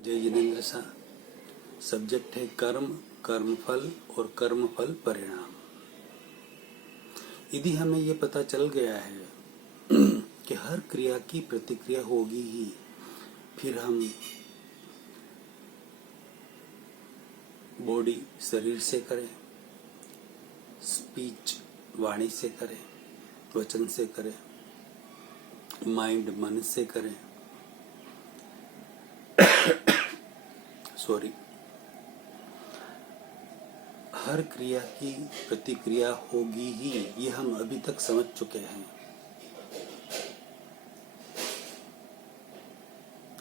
जय जिनेन्द्र शाह। सब्जेक्ट है कर्म, कर्मफल और कर्मफल परिणाम। यदि हमें ये पता चल गया है कि हर क्रिया की प्रतिक्रिया होगी ही, फिर हम बॉडी शरीर से करें, स्पीच वाणी से करें, वचन से करें, माइंड मन से करें, हर क्रिया की प्रतिक्रिया होगी ही, ये हम अभी तक समझ चुके हैं,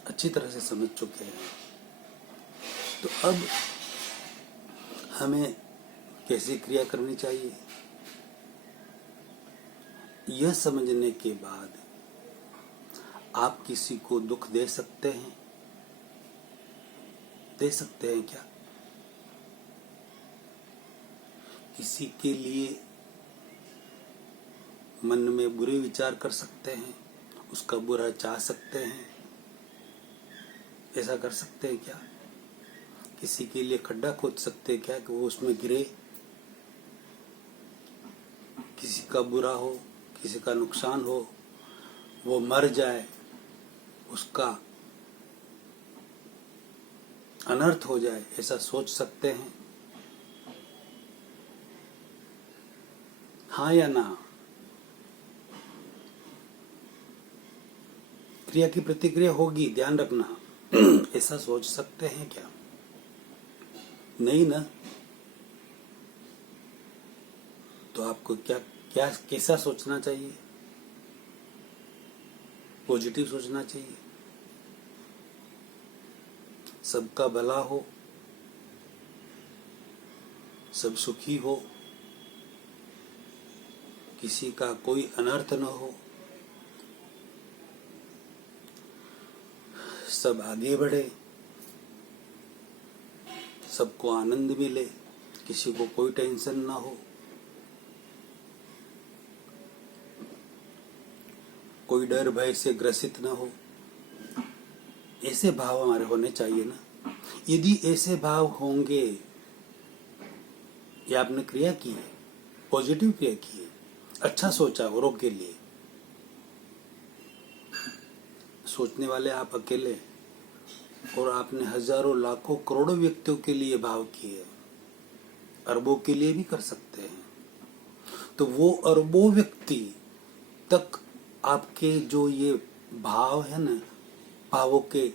अच्छी तरह से समझ चुके हैं। तो अब हमें कैसी क्रिया करनी चाहिए, यह समझने के बाद आप किसी को दुख दे सकते हैं? दे सकते हैं क्या? किसी के लिए मन में बुरे विचार कर सकते हैं, उसका बुरा चाह सकते हैं, ऐसा कर सकते हैं क्या? किसी के लिए खड्डा खोद सकते हैं क्या कि वो उसमें गिरे? किसी का बुरा हो, किसी का नुकसान हो, वो मर जाए, उसका अनर्थ हो जाए, ऐसा सोच सकते हैं? हाँ या ना? क्रिया की प्रतिक्रिया होगी, ध्यान रखना। ऐसा सोच सकते हैं क्या? नहीं ना? तो आपको कैसा सोचना चाहिए? पॉजिटिव सोचना चाहिए, सबका भला हो, सब सुखी हो, किसी का कोई अनर्थ न हो, सब आगे बढ़े, सबको आनंद मिले, किसी को कोई टेंशन ना हो, कोई डर भय से ग्रसित ना हो। ऐसे भाव हमारे होने चाहिए ना। यदि ऐसे भाव होंगे, ये आपने क्रिया की है, पॉजिटिव क्रिया की है, अच्छा सोचा औरों के लिए। सोचने वाले आप अकेले, और आपने हजारों लाखों करोड़ों व्यक्तियों के लिए भाव किए, अरबों के लिए भी कर सकते हैं। तो वो अरबों व्यक्ति तक आपके जो ये भाव है ना, भावों के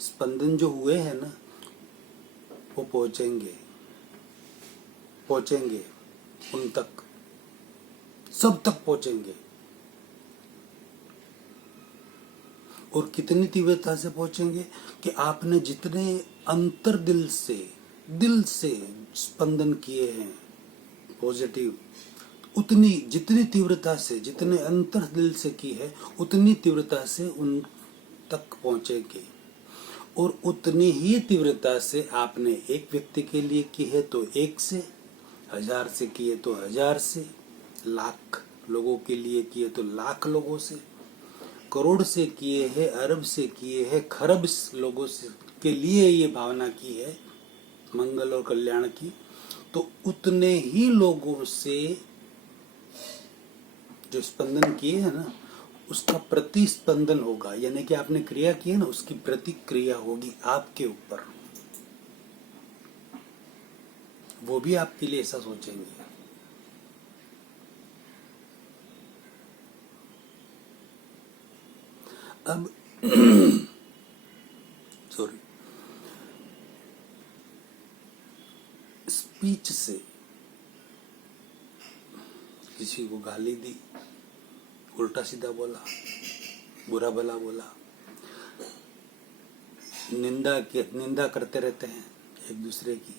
स्पंदन जो हुए हैं ना, वो पहुंचेंगे उन तक, सब तक पहुंचेंगे। और कितनी तीव्रता से पहुंचेंगे कि आपने जितने अंतर दिल से स्पंदन किए हैं पॉजिटिव, उतनी जितनी तीव्रता से, जितने अंतर दिल से की है, उतनी तीव्रता से उन तक पहुंचेंगे। और उतनी ही तीव्रता से आपने एक व्यक्ति के लिए की है तो 1 से, 1000 से किए तो 1000 से, लाख लोगों के लिए किए तो लाख लोगों से, करोड़ से किए हैं, अरब से किए हैं, खरब लोगों से के लिए ये भावना की है मंगल और कल्याण की, तो उतने ही लोगों से जो स्पंदन किए हैं ना, उसका प्रतिस्पंदन होगा। यानी कि आपने क्रिया की है ना, उसकी प्रतिक्रिया होगी आपके ऊपर। वो भी आपके लिए ऐसा सोचेंगे। अब सॉरी, स्पीच से किसी को गाली दी, उल्टा सीधा बोला, बुरा भला बोला, निंदा करते रहते हैं एक दूसरे की,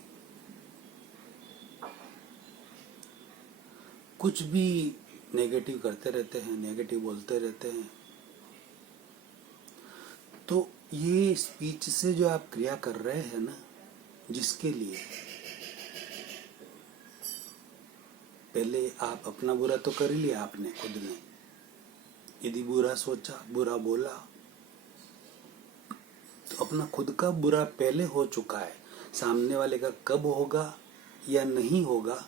कुछ भी नेगेटिव करते रहते हैं, नेगेटिव बोलते रहते हैं। तो ये स्पीच से जो आप क्रिया कर रहे हैं ना, जिसके लिए, पहले आप अपना बुरा तो कर ही लिया आपने खुद ने। यदि बुरा सोचा, बुरा बोला, तो अपना खुद का बुरा पहले हो चुका है, सामने वाले का कब होगा या नहीं होगा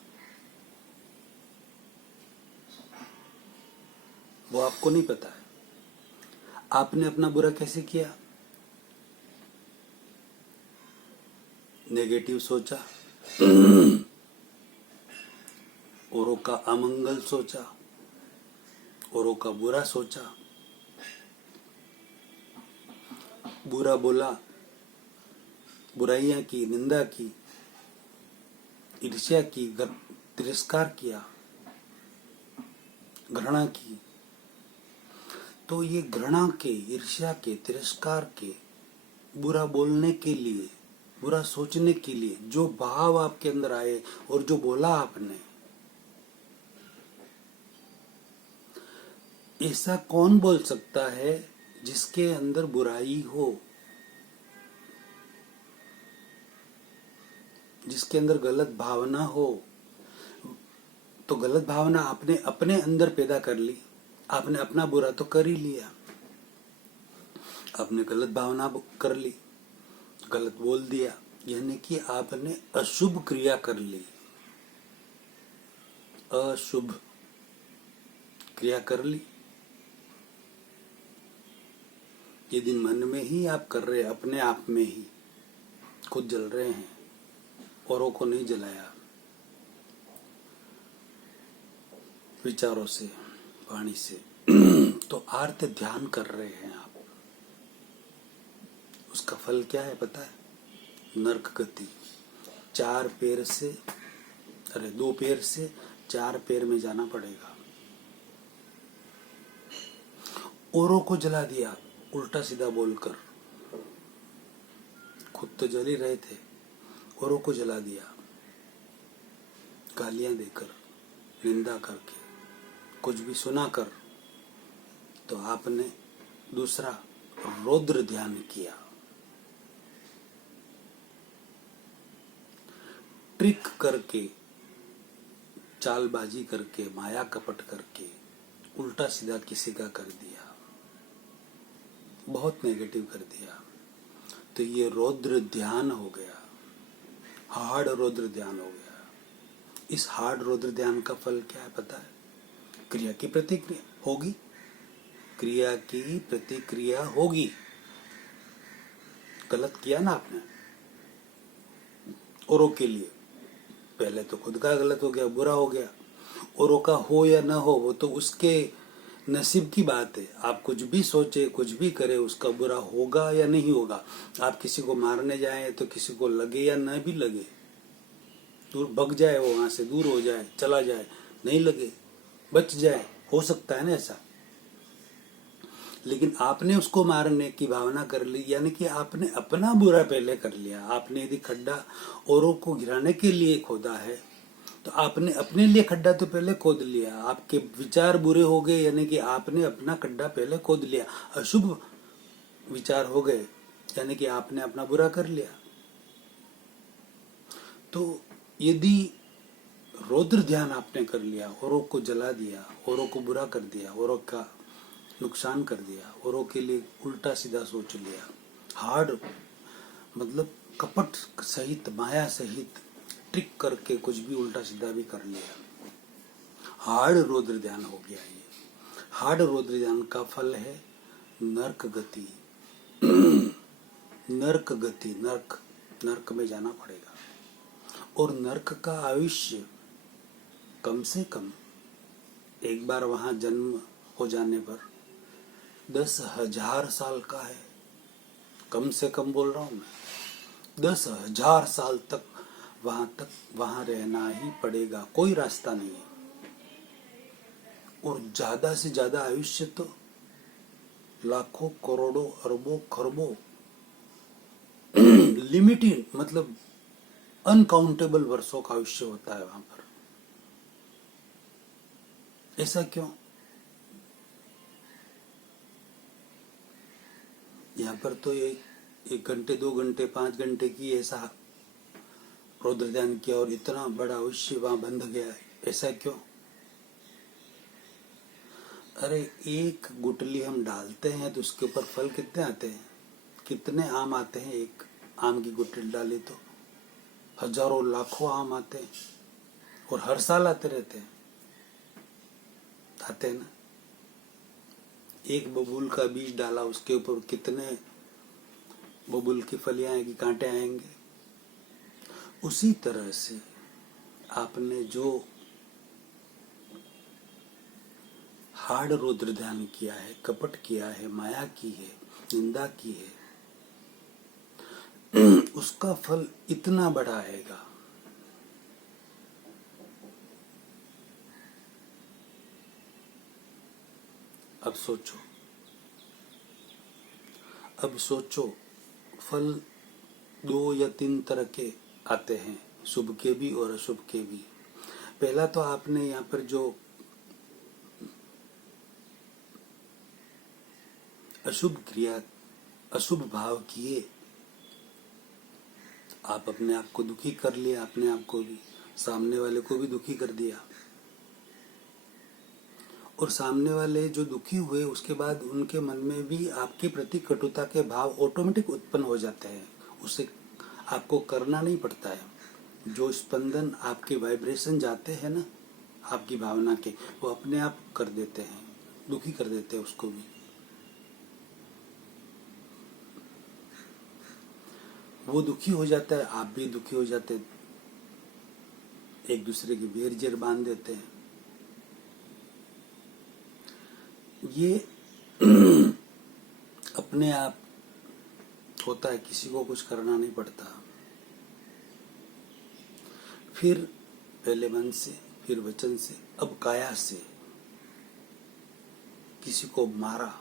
वो आपको नहीं पता है। आपने अपना बुरा कैसे किया? नेगेटिव सोचा, औरों का अमंगल सोचा, औरों का बुरा सोचा, बुरा बोला, बुराइयां की, निंदा की, ईर्ष्या की, तिरस्कार किया, घृणा की। तो ये घृणा के, ईर्ष्या के, तिरस्कार के, बुरा बोलने के लिए, बुरा सोचने के लिए जो भाव आपके अंदर आए और जो बोला आपने, ऐसा कौन बोल सकता है जिसके अंदर बुराई हो, जिसके अंदर गलत भावना हो? तो गलत भावना आपने अपने अंदर पैदा कर ली, आपने अपना बुरा तो कर ही लिया, आपने गलत भावना कर ली, गलत बोल दिया, यानी कि आपने अशुभ क्रिया कर ली, अशुभ क्रिया कर ली। ये दिन मन में ही आप कर रहे, अपने आप में ही खुद जल रहे हैं, औरों को नहीं जलाया विचारों से, वाणी से। तो आर्त ध्यान कर रहे हैं आप, उसका फल क्या है पता है? नरक गति। 4 पैर से, 2 पैर से 4 पैर में जाना पड़ेगा। औरों को जला दिया उल्टा सीधा बोलकर, खुद तो जल ही रहे थे, औरों को जला दिया गालियां देकर, निंदा करके, कुछ भी सुना कर। तो आपने दूसरा रौद्र ध्यान किया, ट्रिक करके, चालबाजी करके, माया कपट करके उल्टा सीधा किसी का कर दिया, बहुत नेगेटिव कर दिया। तो ये रौद्र ध्यान हो गया, हार्ड रौद्र ध्यान हो गया। इस हार्ड रौद्र ध्यान का फल क्या है पता है? क्रिया की प्रतिक्रिया होगी, क्रिया की प्रतिक्रिया होगी। गलत किया ना आपने औरों के लिए, पहले तो खुद का गलत हो गया, बुरा हो गया। औरों का हो या ना हो वो तो उसके नसीब की बात है। आप कुछ भी सोचे, कुछ भी करे, उसका बुरा होगा या नहीं होगा। आप किसी को मारने जाएं तो किसी को लगे या न भी लगे, दूर भग जाए, वो वहां से दूर हो जाए, चला जाए, नहीं लगे, बच जाए, हो सकता है ना ऐसा। लेकिन आपने उसको मारने की भावना कर ली, यानी कि आपने अपना बुरा पहले कर लिया। आपने यदि खड्डा औरों को गिराने के लिए खोदा है तो आपने अपने लिए खड्डा तो पहले खोद लिया। आपके विचार बुरे हो गए, यानी कि आपने अपना खड्डा पहले खोद लिया। अशुभ विचार हो गए, यानी कि आपने अपना बुरा कर लिया। तो यदि रौद्र ध्यान आपने कर लिया, औरों को जला दिया, औरों को बुरा कर दिया, औरों का नुकसान कर दिया, औरों के लिए उल्टा सीधा सोच लिया, हार्ड मतलब कपट सहित, माया सहित ट्रिक करके कुछ भी उल्टा सीधा भी कर लिया, हार्ड रौद्र ध्यान हो गया। ये हार्ड रौद्र ध्यान का फल है नरक गति। नरक गति, नरक, नरक में जाना पड़ेगा। और नरक का आयुष्य कम से कम एक बार वहां जन्म हो जाने पर 10,000 साल का है। कम से कम बोल रहा हूं मैं, 10,000 साल तक वहां रहना ही पड़ेगा, कोई रास्ता नहीं है। और ज्यादा से ज्यादा आयुष्य तो लाखों, करोड़ों, अरबों, खरबों, लिमिटेड मतलब अनकाउंटेबल वर्षों का आयुष्य होता है वहां पर। ऐसा क्यों? यहाँ पर तो 1 घंटे, 2 घंटे, 5 घंटे की ऐसा रौद्र ध्यान किया और इतना बड़ा आयुष्य वहां बंध गया है। ऐसा क्यों? अरे 1 गुटली हम डालते हैं तो उसके ऊपर फल कितने आते हैं? कितने आम आते हैं, एक आम की गुठली डाली तो हजारों लाखों आम आते हैं, और हर साल आते रहते हैं, आते हैं ना। एक बबूल का बीज डाला, उसके ऊपर कितने बबूल की फलियां आएंगी, कांटे आएंगे। उसी तरह से आपने जो हार्ड रुद्र ध्यान किया है, कपट किया है, माया की है, निंदा की है, उसका फल इतना बड़ा आएगा। अब सोचो, फल 2 या 3 तरह के आते हैं, शुभ के भी और अशुभ के भी। पहला तो आपने यहाँ पर जो अशुभ क्रिया, अशुभ भाव किए, आप अपने आप को दुखी कर लिया, अपने आप को भी, सामने वाले को भी दुखी कर दिया। और सामने वाले जो दुखी हुए, उसके बाद उनके मन में भी आपके प्रति कटुता के भाव ऑटोमेटिक उत्पन्न हो जाते हैं। उसे आपको करना नहीं पड़ता है। जो स्पंदन आपके वाइब्रेशन जाते हैं ना, आपकी भावना के, वो अपने आप कर देते हैं, दुखी कर देते हैं उसको भी। वो दुखी हो जाता है, आप भी दुखी हो जाते हैं, एक दूसरे की बेर जेर बांध देते हैं। ये अपने आप होता है, किसी को कुछ करना नहीं पड़ता। फिर पहले मन से, फिर वचन से, अब काया से किसी को मारा,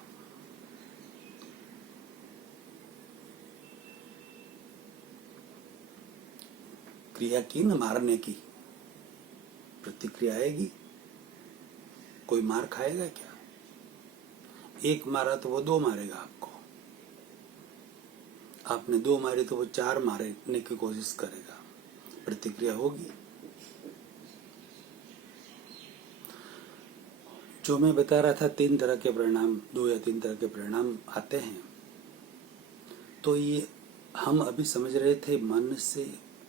क्रिया की ना, मारने की प्रतिक्रिया आएगी। कोई मार खाएगा क्या? एक मारा तो वो 2 मारेगा आपको, आपने 2 मारे तो वो 4 मारने की कोशिश करेगा, प्रतिक्रिया होगी। जो मैं बता रहा था 3 तरह के परिणाम, 2 या 3 तरह के परिणाम आते हैं, तो ये हम अभी समझ रहे थे मन से,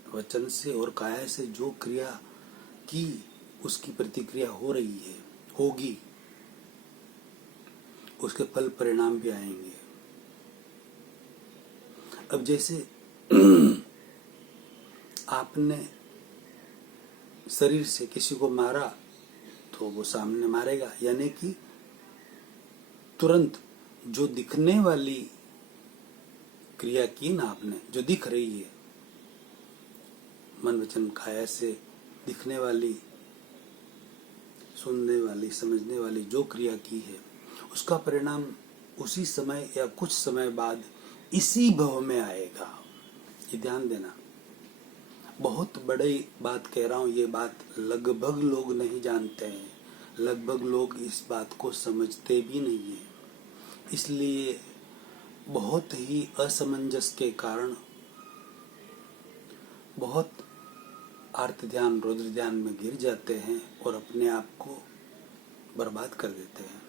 वचन से और काया से जो क्रिया की, उसकी प्रतिक्रिया हो रही है, होगी, उसके फल परिणाम भी आएंगे। अब जैसे आपने शरीर से किसी को मारा तो वो सामने मारेगा, यानी कि तुरंत जो दिखने वाली क्रिया की ना आपने, जो दिख रही है, मन वचन काया से दिखने वाली, सुनने वाली, समझने वाली जो क्रिया की है, उसका परिणाम उसी समय या कुछ समय बाद इसी भव में आएगा। ये ध्यान देना, बहुत बड़ी बात कह रहा हूं। ये बात लगभग लोग नहीं जानते हैं, लगभग लोग इस बात को समझते भी नहीं है। इसलिए बहुत ही असमंजस के कारण बहुत आर्त ध्यान, रुद्र ध्यान में गिर जाते हैं और अपने आप को बर्बाद कर देते हैं।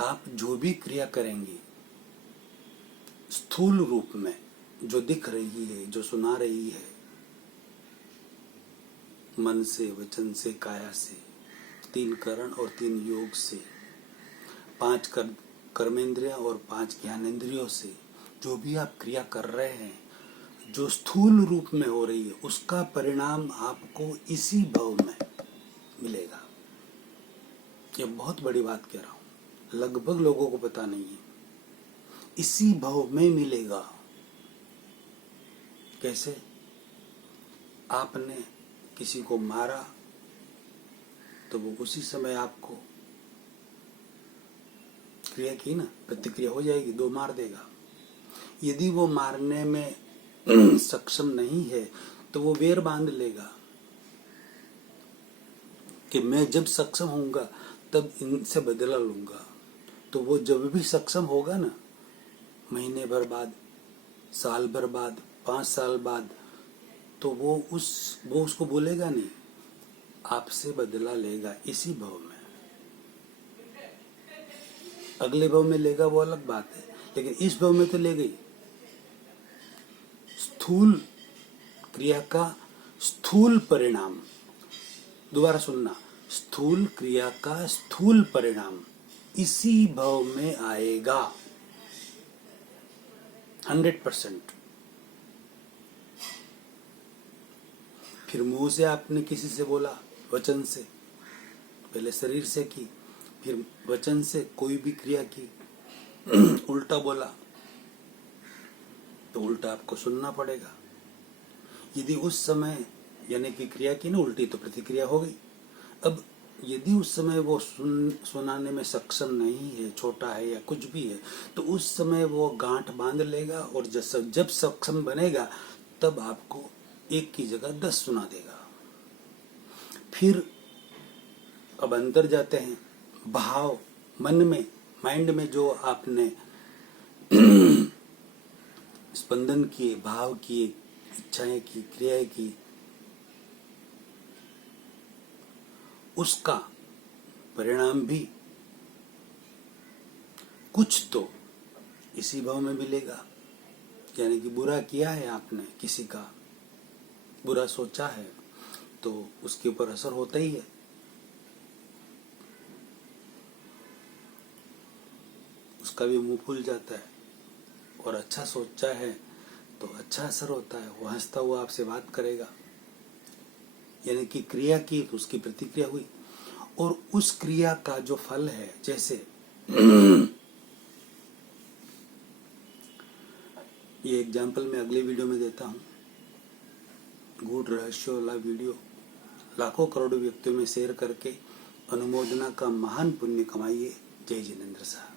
आप जो भी क्रिया करेंगे, स्थूल रूप में जो दिख रही है, जो सुना रही है, मन से, वचन से, काया से, 3 करण और 3 योग से, 5 कर्मेंद्रियां और 5 ज्ञानेंद्रियों से जो भी आप क्रिया कर रहे हैं, जो स्थूल रूप में हो रही है, उसका परिणाम आपको इसी भव में मिलेगा। ये बहुत बड़ी बात कह रहा हूं, लगभग लोगों को पता नहीं है। इसी भव में मिलेगा। कैसे? आपने किसी को मारा तो वो उसी समय आपको क्रिया की ना, प्रतिक्रिया हो जाएगी, 2 मार देगा। यदि वो मारने में सक्षम नहीं है तो वो वेर बांध लेगा कि मैं जब सक्षम होऊंगा तब इनसे बदला लूंगा। तो वो जब भी सक्षम होगा ना, महीने भर बाद, साल भर बाद, 5 साल बाद, तो वो उसको बोलेगा नहीं, आपसे बदला लेगा इसी भाव में। अगले भाव में लेगा वो अलग बात है, लेकिन इस भाव में तो ले गई। स्थूल क्रिया का स्थूल परिणाम, दोबारा सुनना, स्थूल क्रिया का स्थूल परिणाम इसी भाव में आएगा 100%। फिर मुंह से आपने किसी से बोला, वचन से, पहले शरीर से की, फिर वचन से कोई भी क्रिया की, उल्टा बोला तो उल्टा आपको सुनना पड़ेगा। यदि उस समय यानी कि क्रिया की ना उल्टी तो प्रतिक्रिया हो गई। अब यदि उस समय वो सुनाने में सक्षम नहीं है, छोटा है या कुछ भी है, तो उस समय वो गांठ बांध लेगा और जब सक्षम बनेगा तब आपको एक की जगह 10 सुना देगा। फिर अब अंदर जाते हैं, भाव मन में, माइंड में जो आपने स्पंदन किए, भाव किए, इच्छाएं की, क्रियाएं की, उसका परिणाम भी कुछ तो इसी भाव में मिलेगा। यानी कि बुरा किया है आपने, किसी का बुरा सोचा है तो उसके ऊपर असर होता ही है। उसका भी मुंह फूल जाता है। और अच्छा सोचा है तो अच्छा असर होता है, वो हंसता हुआ आपसे बात करेगा। यानी कि क्रिया की तो उसकी प्रतिक्रिया हुई, और उस क्रिया का जो फल है, जैसे ये एग्जाम्पल मैं अगले वीडियो में देता हूँ। गूढ़ रहस्य वाला वीडियो लाखों करोड़ों व्यक्तियों में शेयर करके अनुमोदना का महान पुण्य कमाइए। जय जिनेंद्र साहब।